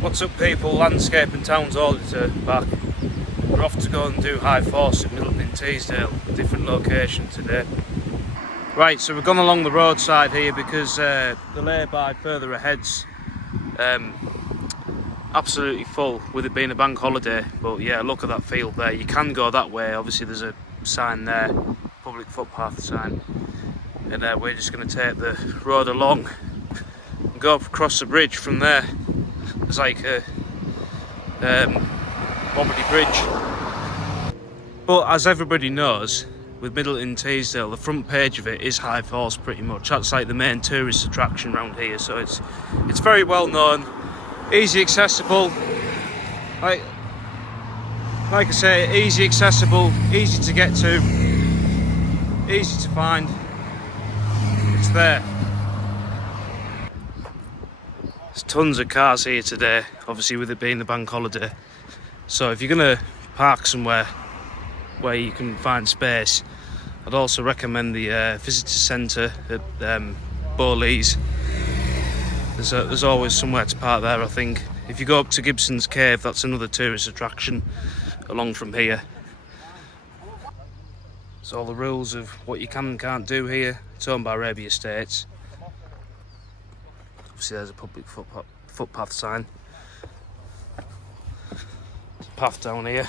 What's up people, Landscape and Towns Auditor back. We're off to go and do high force at Middleton in Teesdale, a different location today. Right, so we've gone along the roadside here because the lay-by further ahead's absolutely full with it being a bank holiday. But yeah, look at that field there. You can go that way, obviously there's a sign there, public footpath sign. And we're just going to take the road along and go up across the bridge from there. It's like a Bobbity Bridge. But as everybody knows, with Middleton Teesdale, the front page of it is high force pretty much. That's like the main tourist attraction around here, so it's very well known, easy accessible. Like I say, easy accessible, easy to get to, easy to find. It's there. There's tons of cars here today, obviously with it being the bank holiday. So if you're going to park somewhere where you can find space, I'd also recommend the visitor centre at Bowlees. There's always somewhere to park there, I think. If you go up to Gibson's Cave, that's another tourist attraction along from here. So all the rules of what you can and can't do here. It's owned by Araby Estates. Obviously there's a public footpath sign. There's a path down here.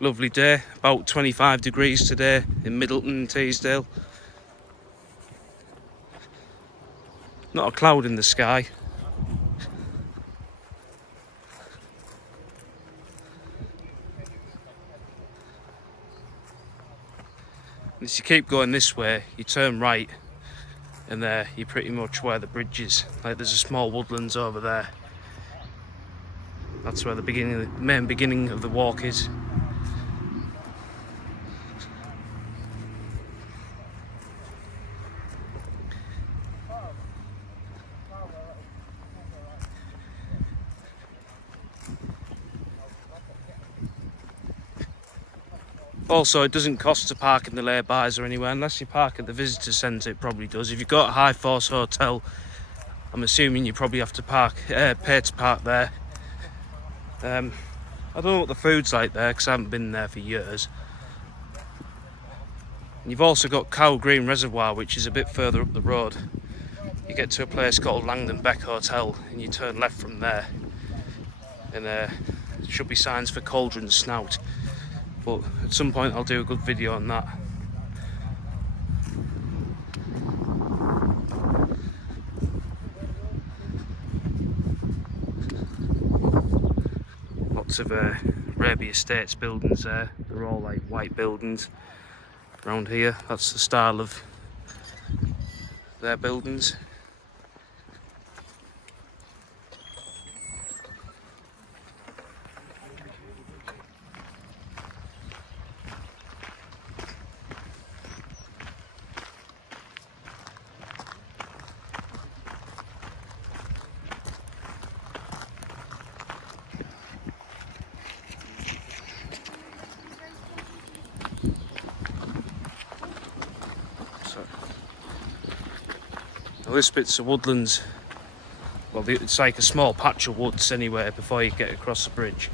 Lovely day, about 25 degrees today in Middleton, Teesdale. Not a cloud in the sky. As you keep going this way, you turn right and there you're pretty much where the bridge is. Like there's a small woodlands over there. That's where the main beginning of the walk is. Also, it doesn't cost to park in the lay-bys or anywhere, unless you park at the visitor centre. It probably does. If you've got a high force hotel, I'm assuming you probably have to pay to park there. I don't know what the food's like there because I haven't been there for years. And you've also got Cow Green Reservoir, which is a bit further up the road. You get to a place called Langdon Beck Hotel and you turn left from there. And there should be signs for Cauldron Snout. But at some point I'll do a good video on that. Lots of Araby Estates buildings there. They're all like white buildings around here. That's the style of their buildings. Now this bit's the woodlands. Well, it's like a small patch of woods anyway before you get across the bridge.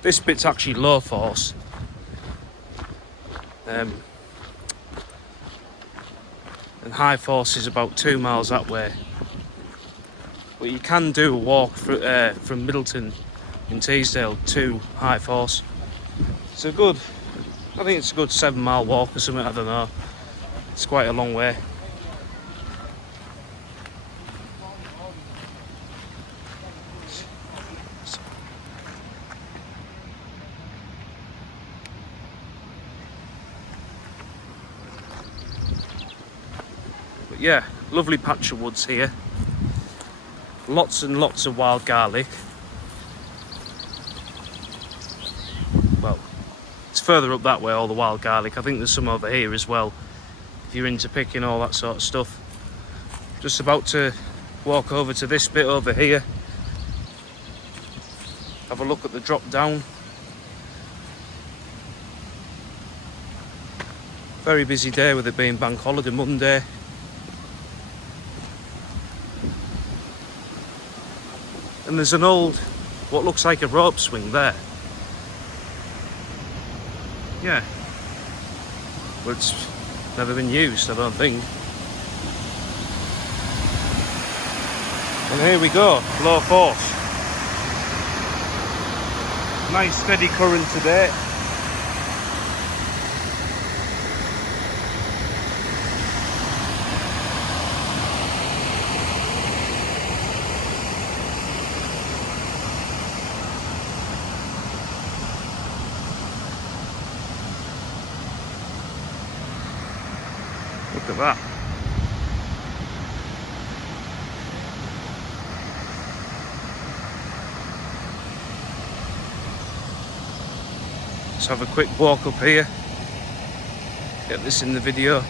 This bit's actually low force. And high force is about 2 miles that way. But you can do a walk from Middleton in Teesdale to high force. It's a good, I think it's a good 7-mile walk or something, I don't know. It's quite a long way. But yeah, lovely patch of woods here. Lots and lots of wild garlic. Well, it's further up that way, all the wild garlic. I think there's some over here as well, if you're into picking all that sort of stuff. Just about to walk over to this bit over here. Have a look at the drop down. Very busy day with it being bank holiday Monday. And there's an old, what looks like a rope swing there. Yeah. But it's never been used, I don't think. And here we go, low force. Nice steady current today. Look at that. Let's have a quick walk up here. Get this in the video.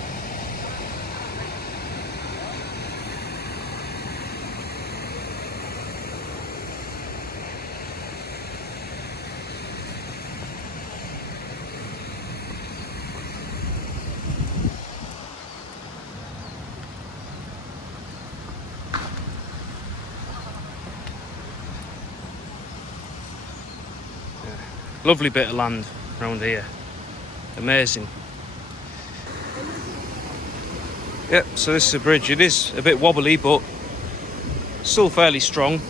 Lovely bit of land around here. Amazing. Yep, so this is a bridge. It is a bit wobbly, but still fairly strong.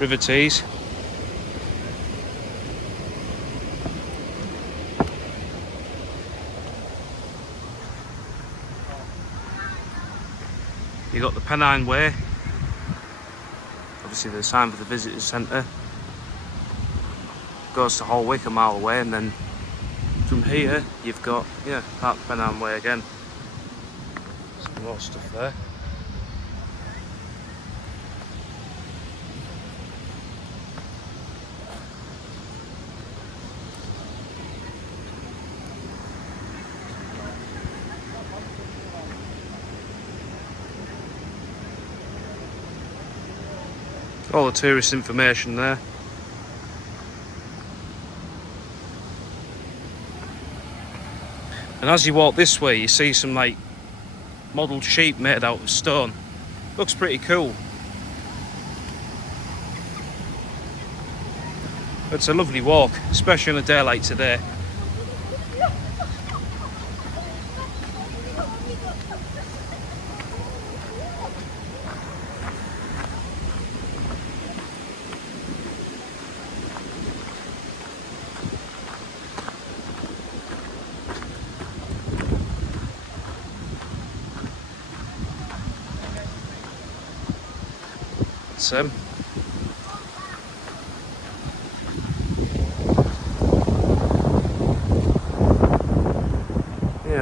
River Tees. You got the Pennine Way. Obviously the sign for the visitors centre. Goes to Holwick a mile away, and then from here you've got, yeah, Park Pennine Way again. Some more stuff there. All the tourist information there. And as you walk this way, you see some like modelled sheep made out of stone. Looks pretty cool. It's a lovely walk, especially on a day like today. Yeah,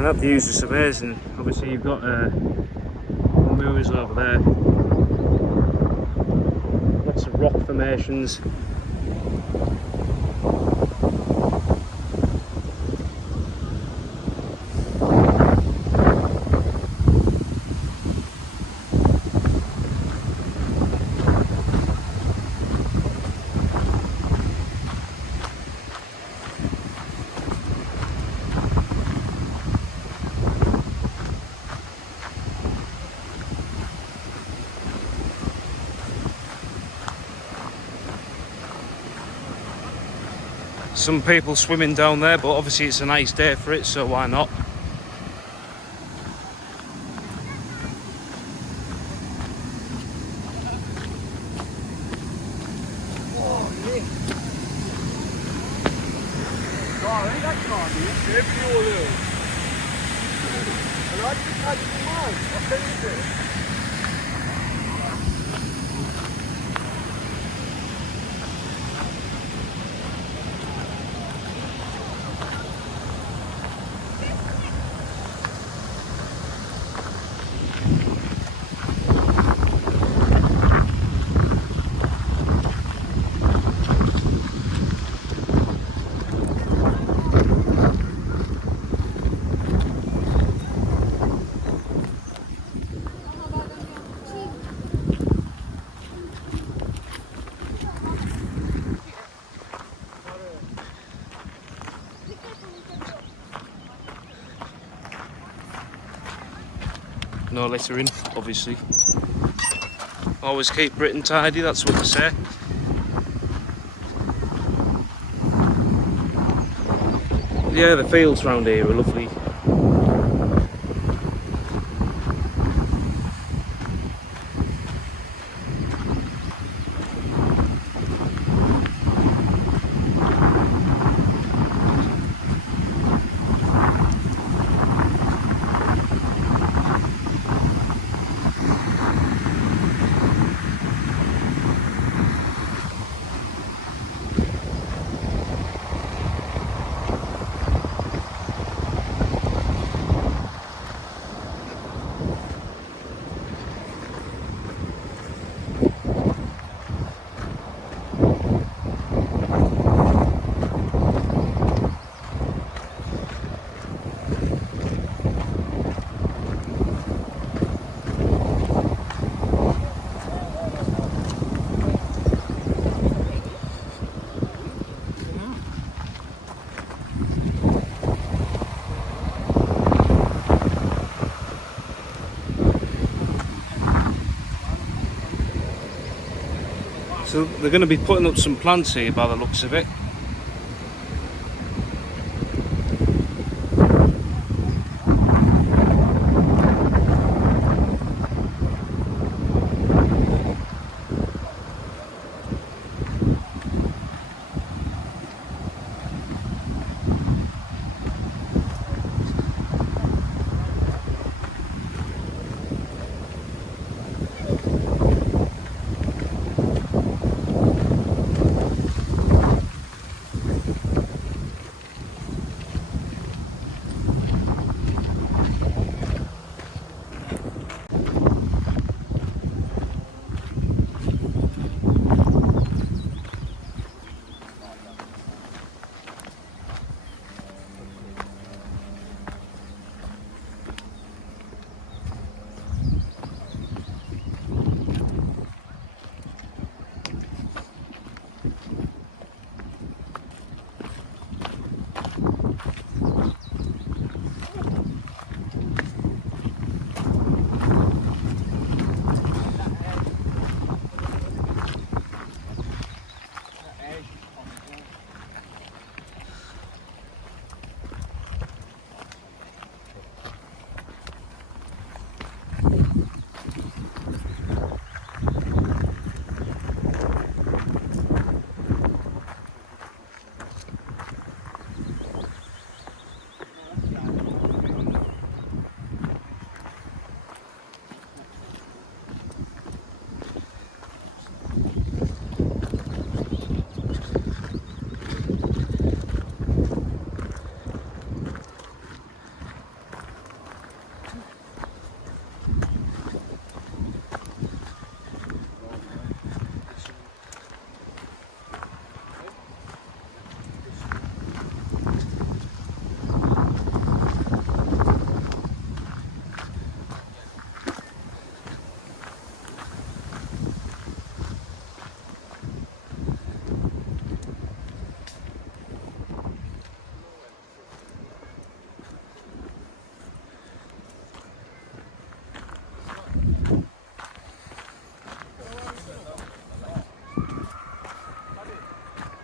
that view is just amazing. Obviously you've got moors over there. Lots of rock formations. Some people swimming down there, but obviously it's a nice day for it, so why not? No littering, obviously. Always keep Britain tidy, that's what they say. Yeah, the fields round here are lovely. So they're going to be putting up some plants here by the looks of it.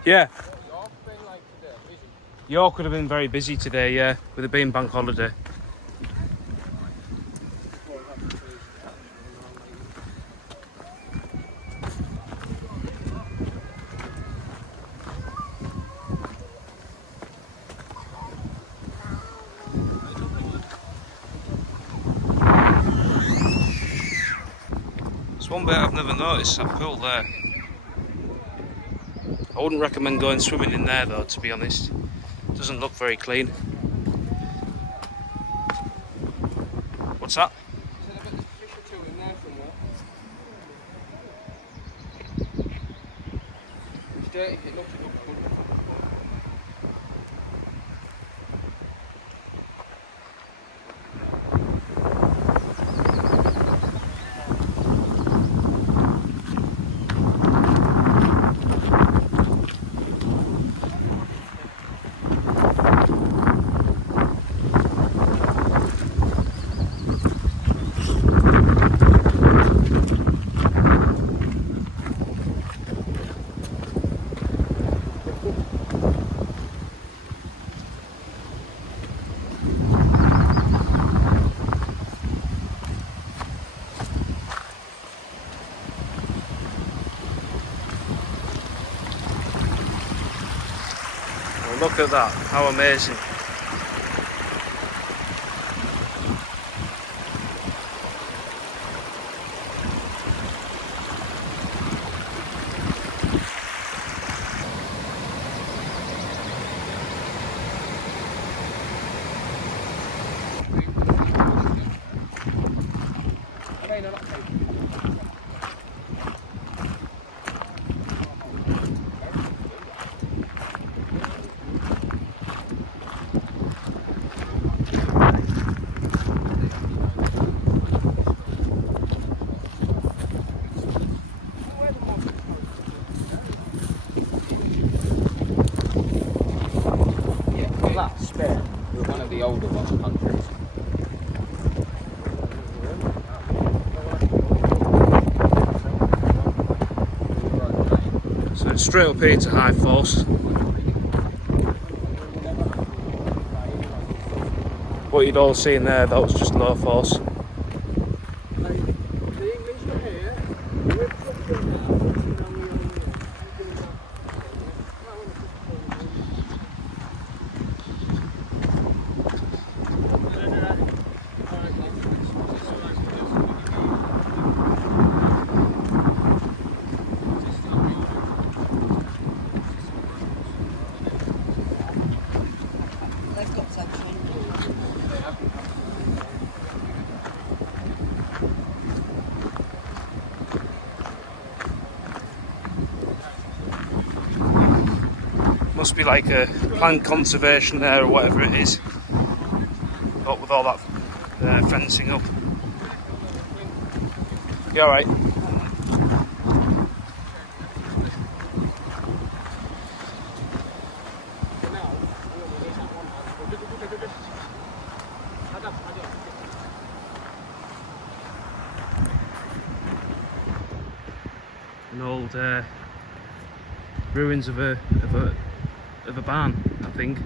Yeah. York would have been very busy today, yeah, with it being bank holiday. There's one bit I've never noticed, that pool there. I wouldn't recommend going swimming in there though, to be honest. It doesn't look very clean. What's that? Look at that, how amazing. We're one of the older countries. So it's straight up here to high force. What you'd all seen there, that was just low force. Must be like a plant conservation there or whatever it is. But with all that fencing up. You alright? An old ruins of a barn, I think.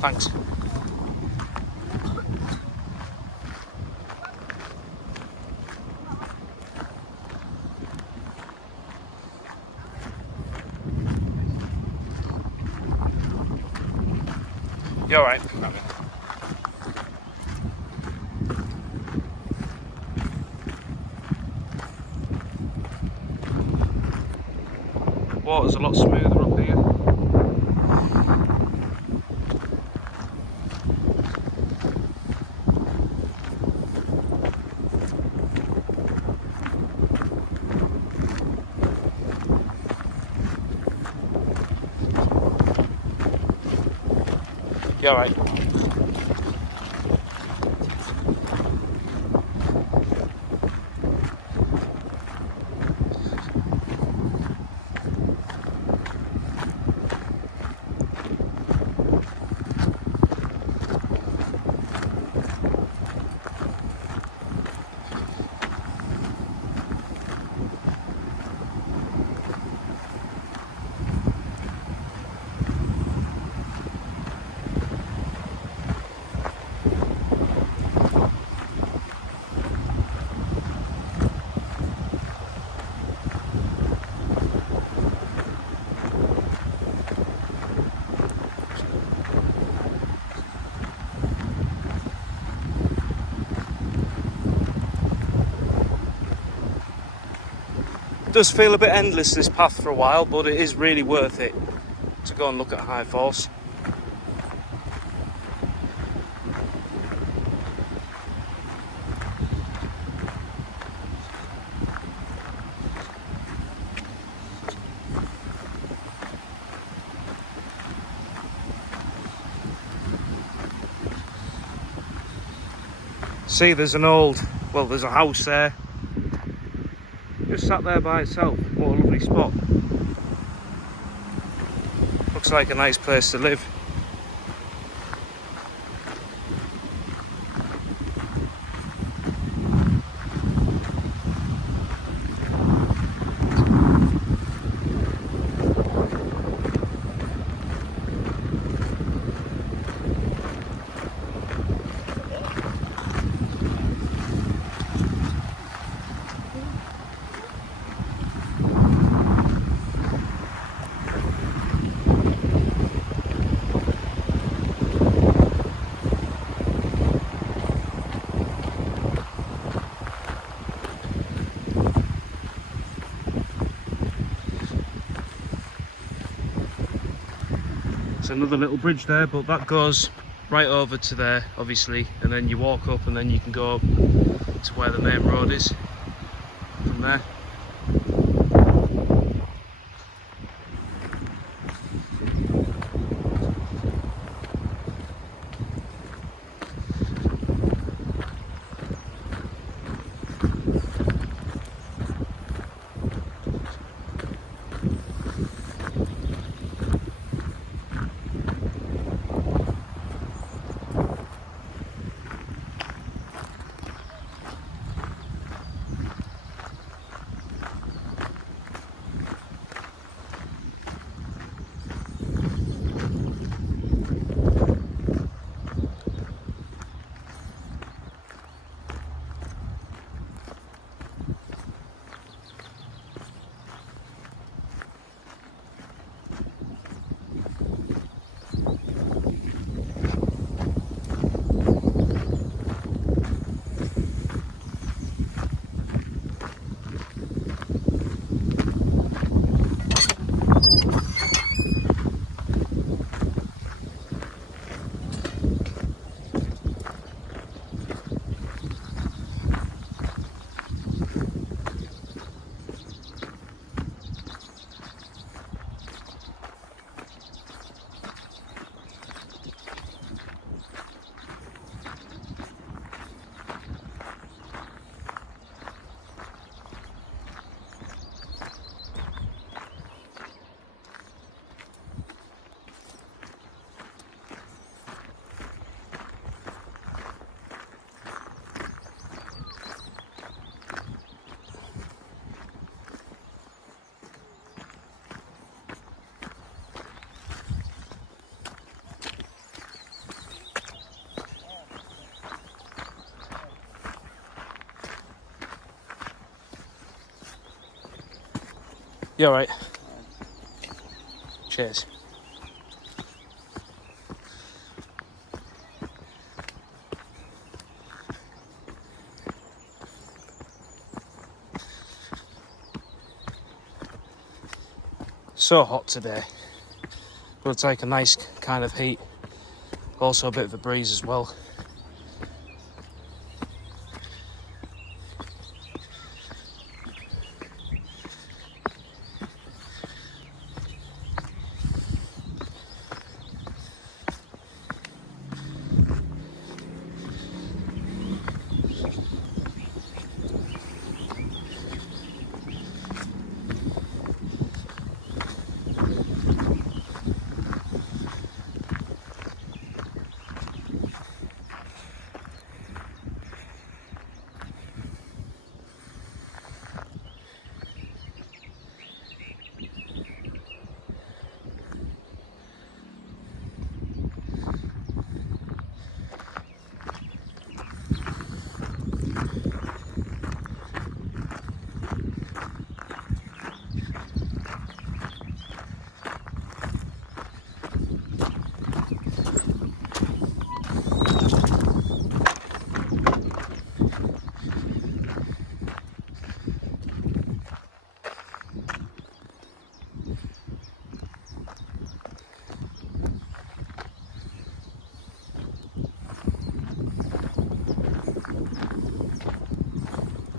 Thanks. You alright? Water's a lot smoother up here. You alright? It does feel a bit endless, this path, for a while, but it is really worth it to go and look at High Falls. See, there's there's a house there. Just sat there by itself. What a lovely spot. Looks like a nice place to live. There's another little bridge there, but that goes right over to there, obviously, and then you walk up and then you can go up to where the main road is from there. You alright? Cheers. So hot today. We'll take a nice kind of heat. Also a bit of a breeze as well.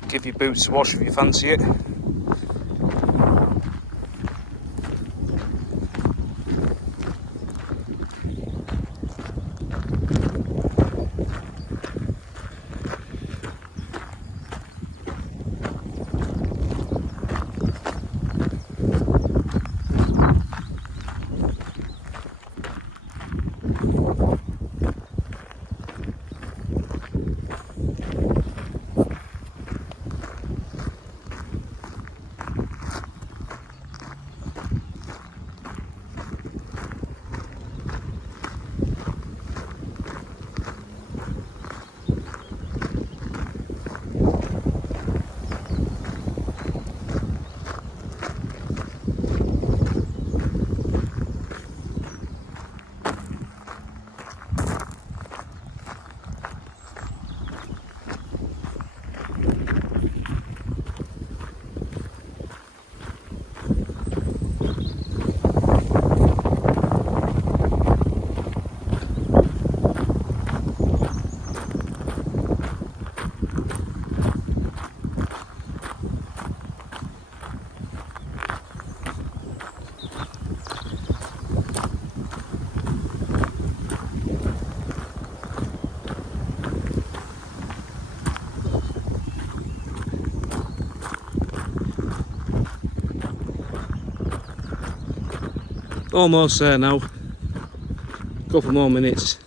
give your boots a wash if you fancy it. Almost there now. Couple more minutes.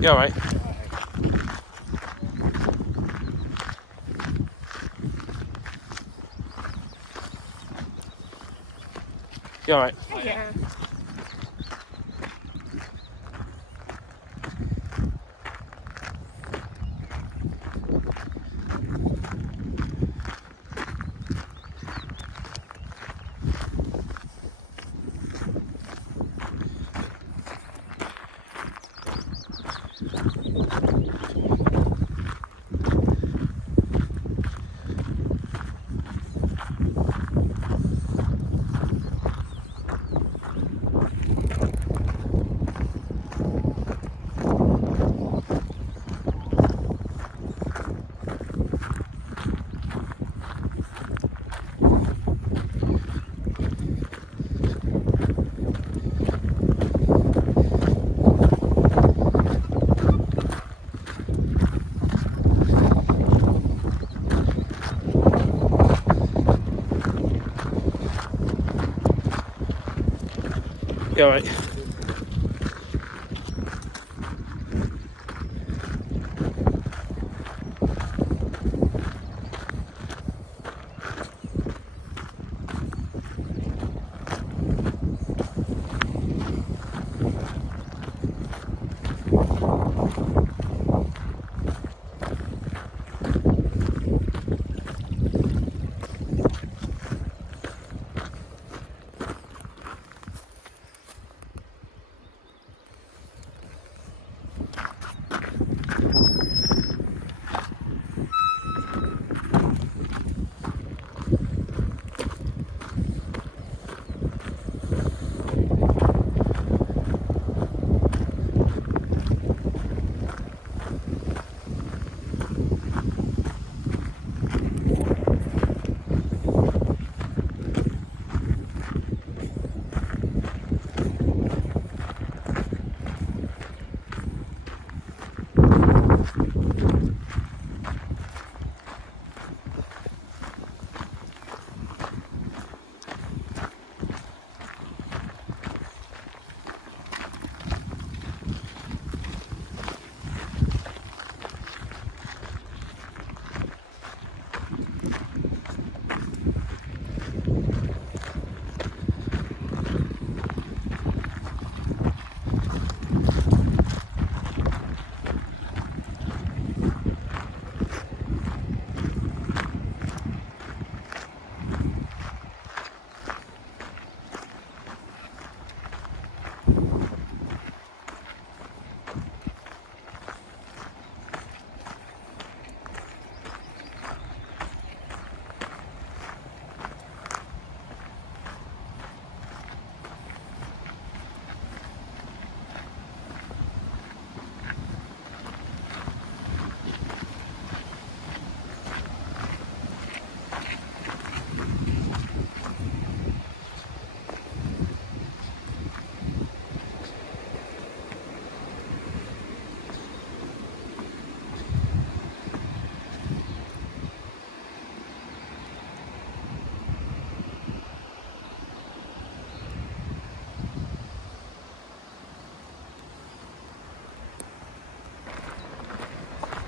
You alright? You alright? Yeah. You alright?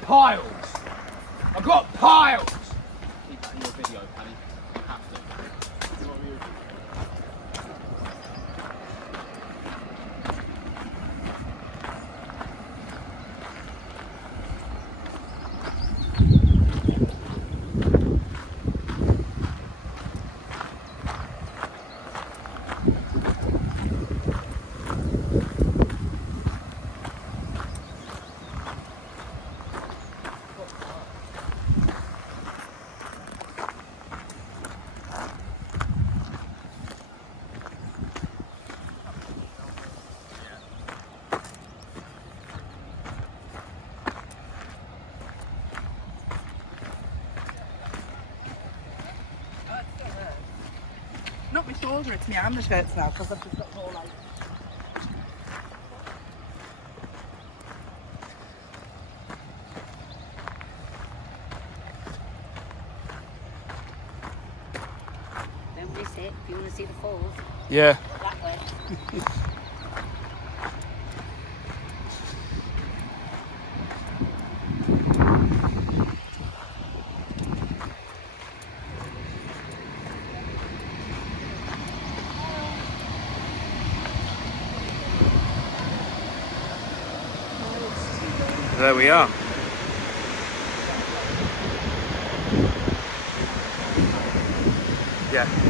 Piles! I've got piles! Keep that in your video, Paddy. You have to. Not my shoulder, it's my undershirts now because I've just got more like. Don't miss it if you want to see the falls. Yeah. That way. There we are. Yeah.